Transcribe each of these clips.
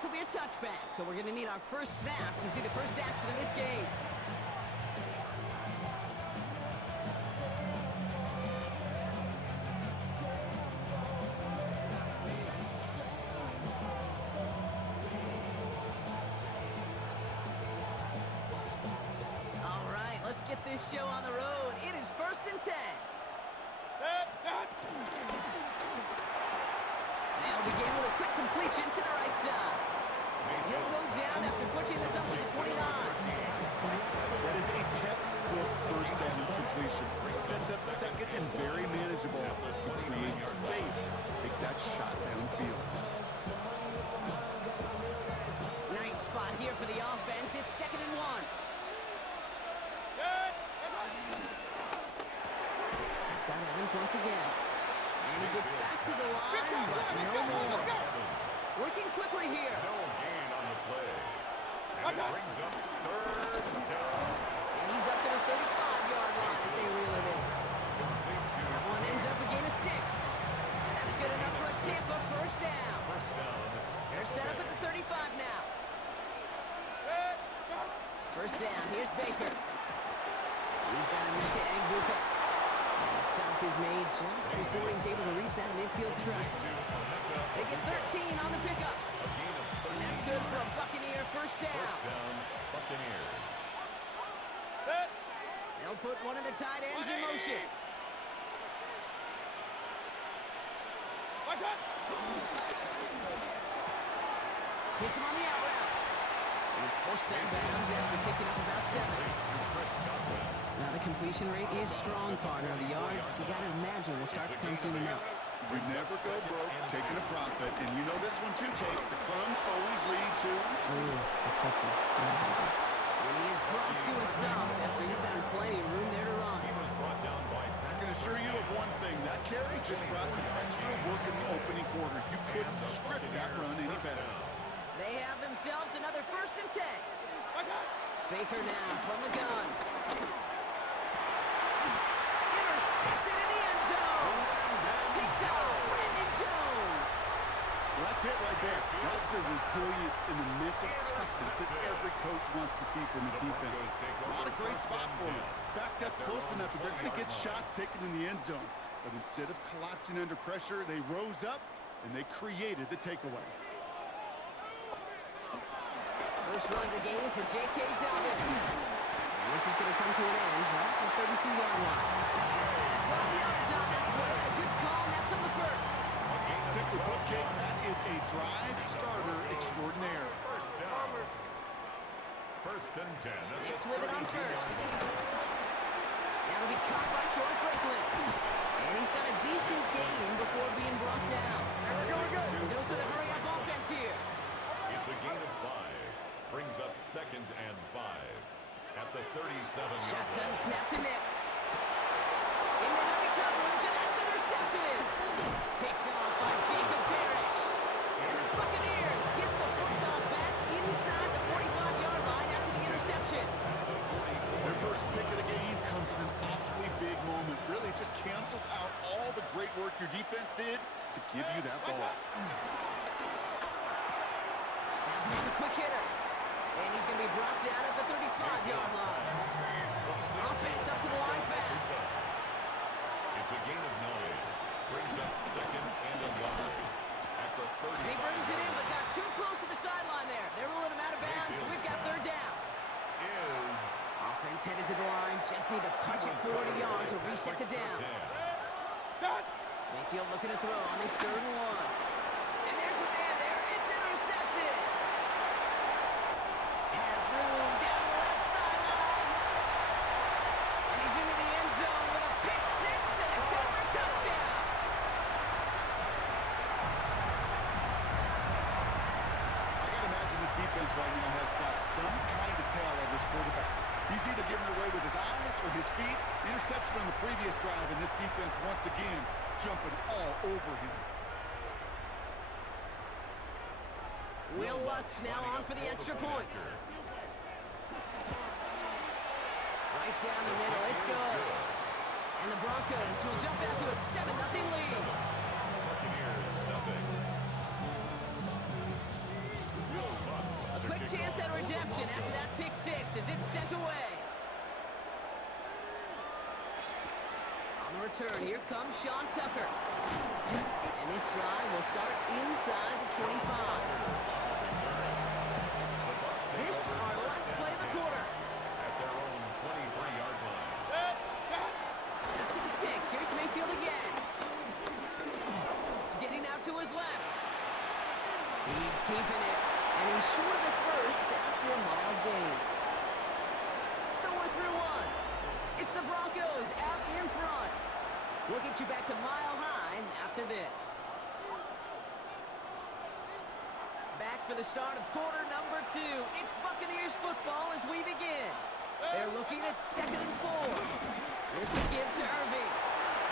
this will be a touchback, so we're going to need our first snap to see the first action of this game. All right, let's get this show on the road. It is 1st and 10. They'll begin with a quick completion to the right side. And he'll go down after pushing this up to the 29. That is a textbook first down completion. Sets up second and very manageable. It creates space to take that shot downfield. Nice spot here for the offense. It's 2nd and 1. He's got Evans once again. And he gets back to the line, but no more. Working quickly here. No gain on the play. And it brings up 3rd down. And he's up to the 35-yard line as they reel it in. That one ends up a gain of 6. And that's good enough for a Tampa first down. First down. They're set up at the 35 now. First down, here's Baker. He's got him into Anguka. And the stop is made just before he's able to reach that midfield strike. They get 13 on the pickup. And that's good for a Buccaneer first down. First down, Buccaneers. They'll put one of the tight ends in motion. Hits him on the out route. And he's forced out of bounds after kicking up about 7. Now the completion rate is strong, partner. The yards, you got to imagine, will start to come soon enough. We never go broke taking a profit. And you know this one too, Kate. The crumbs always lead to... Ooh, the cookie. And he is brought to a stop after he found plenty of room there to run. He was brought down by... I can assure you of one thing. That carry just brought some extra work in the opening quarter. You couldn't script that run any better. They have themselves another 1st and 10. Baker now from the gun. Intercepted in the end zone. Picked up Brandon Jones. Well, that's it right there. That's the resilience and the mental toughness that every coach wants to see from his defense. Not a great spot for him. Backed up close enough that they're going to get shots taken in the end zone. But instead of collapsing under pressure, they rose up and they created the takeaway. First run of the game for J.K. Dobbins. And this is going to come to an end right at the 32-yard line. 12 yards on that play. A good call, and that's on the first. Simply put, Kate, that is a drive starter extraordinaire. First down. 1st and 10. Hicks with it on first. That'll be caught by Troy Franklin. And he's got a decent gain before being brought down. Dose of the hurry-up offense here. It's a gain of 5. Brings up 2nd and 5 at the 37-yard Shotgun line. snap to Nix. Into heavy coverage, and that's intercepted. Picked off by Jacob Parrish. And the Buccaneers get the football back inside the 45-yard line after the interception. Their first pick of the game comes in an awfully big moment. Really just cancels out all the great work your defense did to give you that ball. Has him on the quick hitter. And he's going to be brought down at the 35-yard line. Offense up to the line fast. It's a gain of 9. Brings up 2nd and a yard at the 35. And he brings it in, but got too close to the sideline there. They're ruling him out of bounds, so we've got 3rd down. Offense headed to the line. Just need to punch it 40 yards to reset the downs. Mayfield looking to throw on his 3rd and 1. And there's a man there. It's intercepted. Has room down the left sideline. And he's into the end zone with a pick 6 and a Denver touchdown. I got to imagine this defense right now has got some kind of tail on this quarterback. He's either giving it away with his eyes or his feet. Interception on the previous drive, and this defense once again jumping all over him. Will Lutz now on for the extra point. Right down the middle, it's good. And the Broncos will jump out to a 7-0 lead. Buccaneers, nothing. 36 as it's sent away. On the return, here comes Sean Tucker. And this drive will start inside the 25. This is our last play of the quarter. At their own 23-yard line. After the pick, here's Mayfield again. Getting out to his left. He's keeping it. And he's short of the first after a mild gain. So we're through one. It's the Broncos out in front. We'll get you back to Mile High after this. Back for the start of quarter number 2. It's Buccaneers football as we begin. They're looking at 2nd and 4. Here's the give to Irving.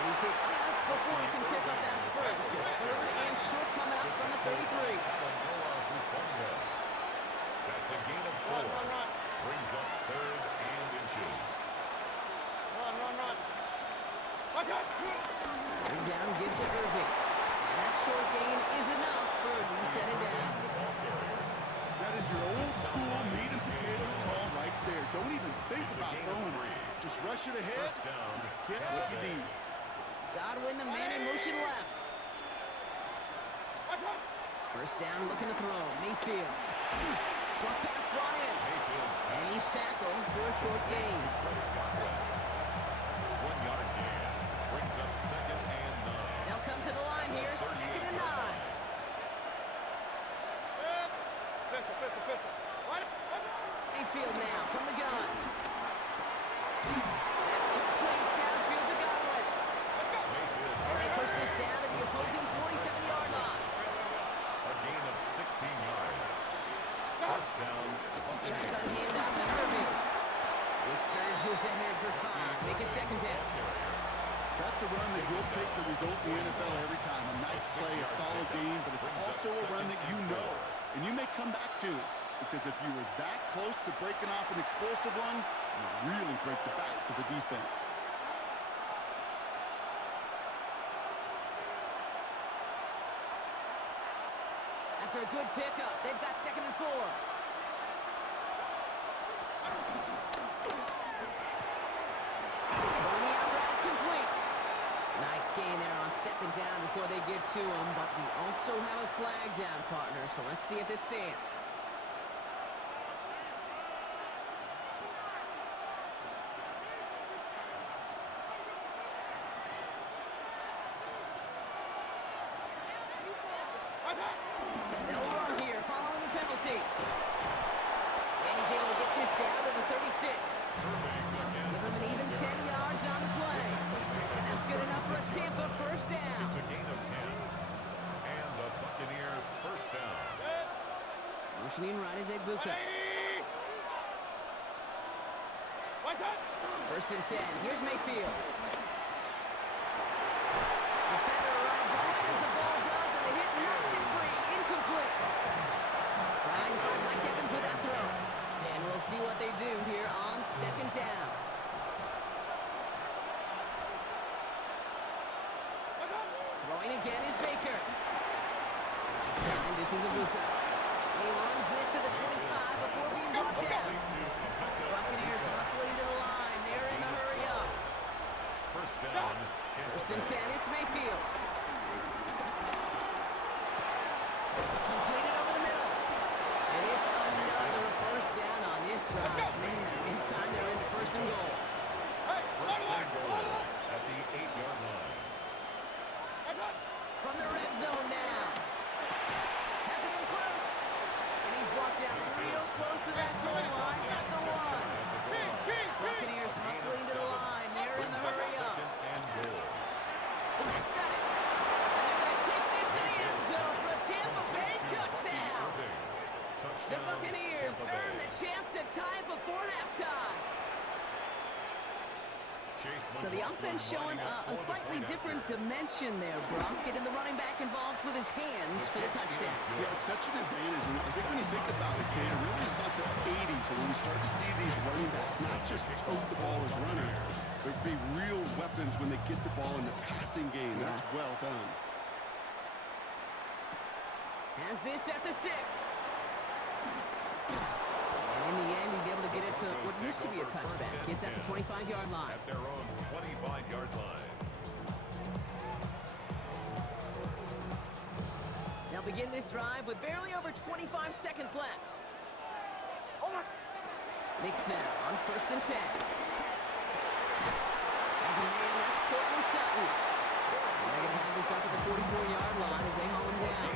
He's hit just before he can pick up that first. So 3rd and short come out from the 33. That's a gain of 4. Brings up 3rd and inches. Bring down, give to Irving. And that short gain is enough for a new set it down. That is your old school meat and potatoes call right there. Don't even think about throwing it. Just rush it ahead. First down. Get what you need. Godwin, the man in motion left. First down, looking to throw. Mayfield. Short pass brought in. And he's tackled for a short gain. 1-yard gain. Brings up 2nd and 9. They'll come to the line here, 2nd and 9. Mayfield now from the gun. That's complete downfield to Godwin. And they push this down to the opposing 47-yard line. A gain of 16 yards. First down. Shotgun handoff to Irving. He surges ahead for 5. Make it 2nd down. That's a run that you'll take the result in the NFL every time. A nice play, a solid game, but it's also a run that you know and you may come back to, because if you were that close to breaking off an explosive run, you really break the backs of the defense. After a good pickup, they've got 2nd and 4. Going the out route complete. Nice gain there on 2nd down before they get to him, but we also have a flag down, partner, so let's see if this stands. They'll run here following the penalty. And he's able to get this down to the 36. Give him an even 10 yards on the play. And that's good enough for a Tampa first down. It's a gain of 10. And the Buccaneer first down. Motioning right is Egbuka. 1st and 10. Here's Mayfield. Defender arrives right as the ball does, and the hit knocks it free. Incomplete. Trying to find Mike Evans with that throw. And we'll see what they do here on 2nd down. Throwing again is Baker. Right side, this is Egbuka. And he runs this to the 25 before being brought down. Buccaneers hustling to the line. They're in the hurry up. First down. 1st and 10, it's Mayfield. Completed over the middle. And it's another first down on this drive. Man, this time they're into 1st and goal. First and goal at the 8-yard line. From the red zone now. Has it in close. And he's brought down real close to that goal line at the 1. Buccaneers hustling to the line. They're in the hurry up. And goal. That's got it. And they're going to take this to the end zone for a Tampa Bay touchdown. The Buccaneers earn the chance to tie before halftime. So the offense showing a slightly different dimension there, Brock. Getting the running back involved with his hands for the touchdown. Yeah, it's such an advantage. And I think when you think about it, Kate, it really is about the 80s. And when we start to see these running backs not just tote the ball as runners, there'd be real weapons when they get the ball in the passing game. That's well done. Has this at the 6. And in the end, end, he's able to get it to what used to be a touchback. It's at the 25-yard line. At their own 25-yard line. They'll begin this drive with barely over 25 seconds left. Mix now on 1st and 10. As a man, that's Cortland Sutton. And they're going to have this up at the 44-yard line as they haul him down.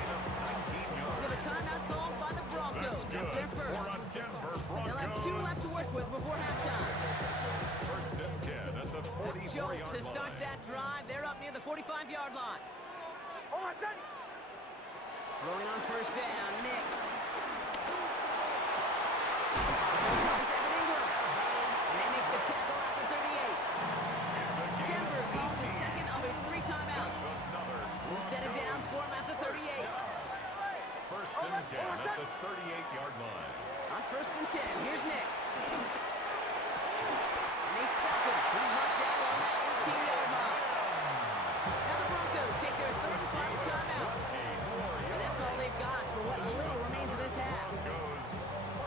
We have a timeout called by the Broncos. That's their first. They'll have 2 left to work with before halftime. 1st and 10 at the 44-yard Jolt line. to start that drive. They're up near the 45-yard line. Throwing on 1st down, Nix. And they make the tackle at the 38. Denver calls the second of its 3 timeouts. We'll set it down for him at the 38. 1st and 10 at the 38-yard line. On 1st and 10, here's Nix. And they stop him. He's marked down on that 18-yard line. Now the Broncos take their 3rd and final timeout. And that's all they've got for what little remains of this half.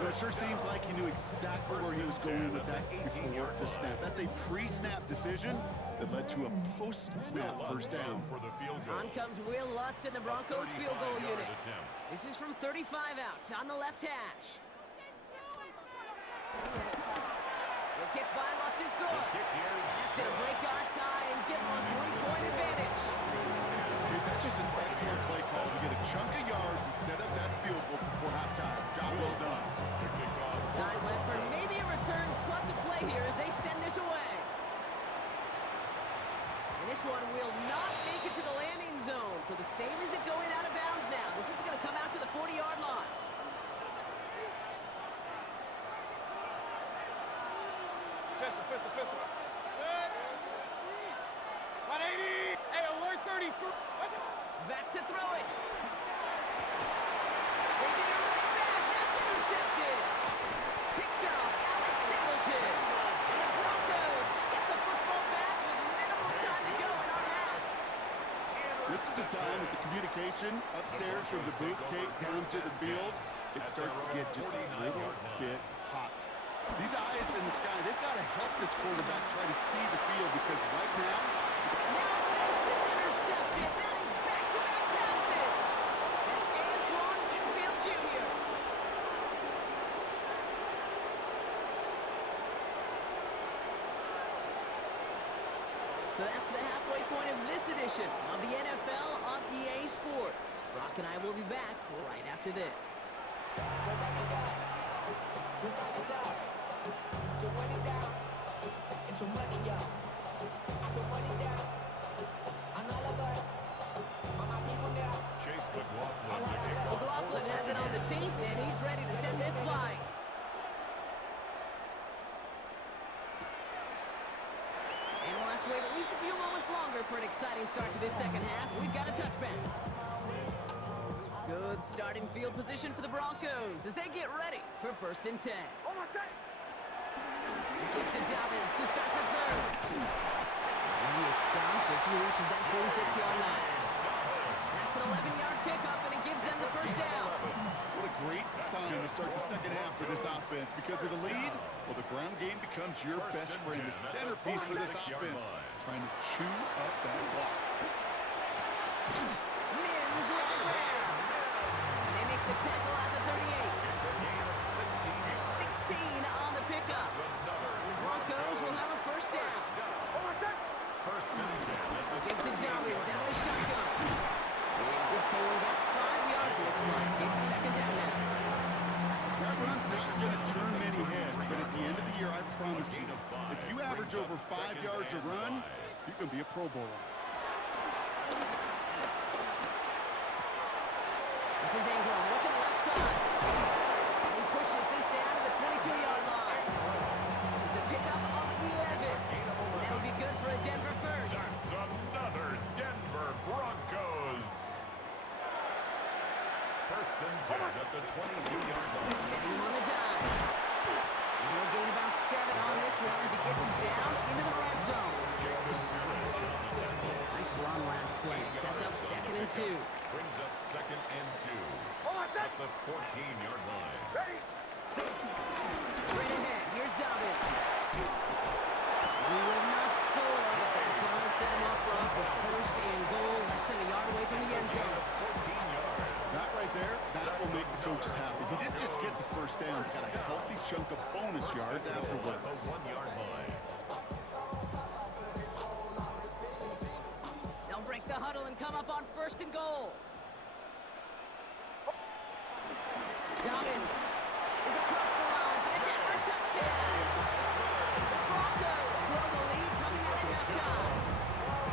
Well, it sure seems like he knew exactly where he was going with that before the snap. That's a pre-snap decision that led to a post-snap 1st down. On comes Will Lutz in the Broncos field goal unit. This is from 35 out on the left hash. The kick by Lutz is good. And that's going to break our tie and give him a 3-point advantage. Dude, that's just an excellent play call to get a chunk of yards and set up that field goal before halftime. Job well done. Time left for maybe a return plus a play here as they send this away. And this one will not make it to the landing zone. So the same as it going out of bounds now. This is going to come out to the 40-yard line. Pistol. 180. Hey, alert 30. Back to throw it. They get it right back. That's intercepted. Picked off Alex Singleton. And the Broncos get the football back with minimal time to go in our half. This is a time with the communication upstairs from the booth cake down to the field. It starts to get just a little bit hot. These eyes in the sky, they've got to help this quarterback try to see the field because right now... Now this is intercepted. That is back-to-back passes. That's Antoine Winfield Jr. So that's the halfway point of this edition of the NFL on EA Sports. Brock and I will be back right after this. Chase McLaughlin. McLaughlin has it on the team, and he's ready to send this flying. And we'll have to wait at least a few moments longer for an exciting start to this second half. We've got a touchback. Good starting field position for the Broncos as they get ready for 1st and 10. Kick to Dobbins to start the 3rd. And he is stopped as he reaches that 46-yard line. That's an 11-yard pickup, and it gives them the 1st down. What a great sign to start the second half for this offense because with a lead, well, the ground game becomes your best friend, the centerpiece for this offense, trying to chew up that clock. Mims with the grab. And they make the tackle at the 38. That's 16 on the pickup. And the Broncos will have a 1st down. 1st and 10. Give to Dobbins out of the shotgun. And good forward about 5 yards, looks like. It's 2nd down now. That run's not going to turn many heads, but at the end of the year, I promise you, if you average over 5 yards a run, you can be a Pro Bowler. This is Ingram looking left side. And he pushes this down to the 22-yard line. It's a pickup of 11. And that'll be good for a Denver 1st. That's another Denver Broncos. 1st and 10 at the 22-yard line. Setting him on the dive. And he'll gain about 7 on this one as he gets him down into the red zone. Nice run last play. Sets up 2nd and 2. Brings up 2nd and 2 at the 14-yard line. Straight ahead, here's Dobbins. He will not score, but that does set him up with first and goal, less than a yard away from the end zone. 14 yards. That right there, that will make the coaches happy. He didn't just get the first down, he got a healthy chunk of bonus yards afterwards. The 1 yard line. They'll break the huddle and come up on first and goal. Dobbins is across the line for the Denver touchdown. The Broncos grow the lead coming out of halftime.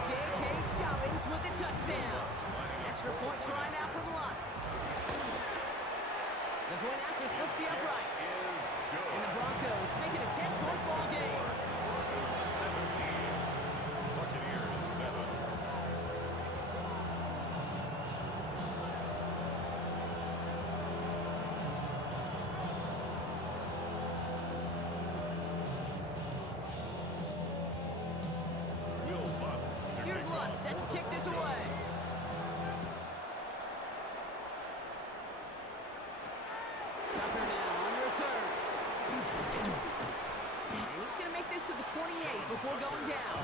J.K. Dobbins with the touchdown. Extra point try now from Lutz. The point after splits the upright. And the Broncos make it a 10-point ball game. 17. Buccaneers 7. Will Lutz to Here's kick Lutz set to kick this away. Tucker now on the return. And he's going to make this to the 28 before going down.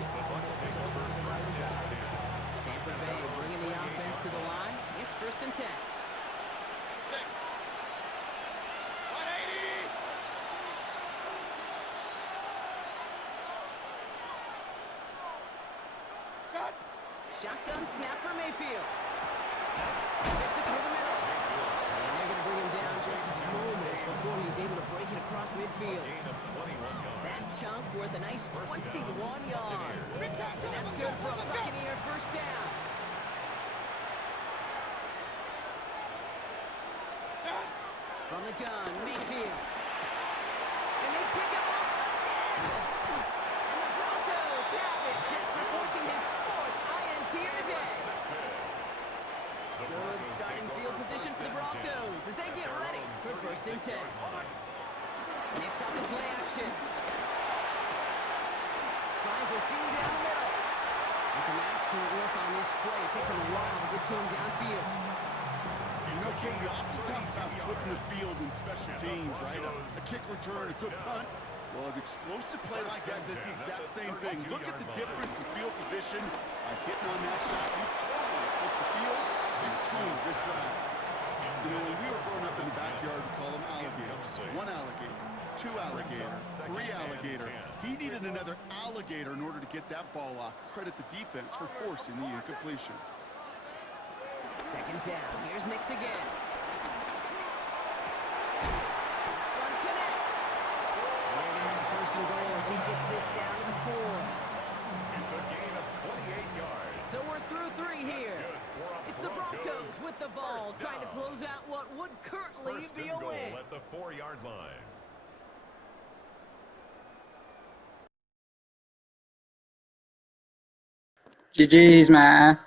The Bucs take over first and 10. Tampa Bay bringing the offense to the line. It's first and 10. 180. Scott. Shotgun snap for Mayfield. Fits it through the middle. And they're going to bring him down just a moment before he's able to break it across midfield. Gain of 21 yards. That chunk worth a nice 21 yards. And that's good for a Buccaneer first down. From the gun, Mayfield. And they pick him up again. And the Broncos have it after forcing his fourth INT of the day. Good starting field position for the Broncos as they get ready for first and 10. Kicks off the play action. Finds a seam down the middle. And some excellent work on this play. It takes him a while to get to him downfield. You know, King, we often talk about flipping the field in special teams, right? A kick return, a good punt. Well, an explosive play like that does the exact same thing. Look at the difference in field position. By hitting on that shot, you've totally flipped the field and changed this drive. You know, when we were growing up in the backyard, we call them alligators. 1 alligator, 2 alligator, 3 alligator. He needed another alligator in order to get that ball off. Credit the defense for forcing the incompletion. Second down. Here's Nix again. One connects. And they're going to have first and goal as he gets this down to the 4. It's a gain of 28 yards. So we're through 3 here. It's the Broncos with the ball trying to close out what would currently First be and a goal win. at the 4-yard line. GG's, man.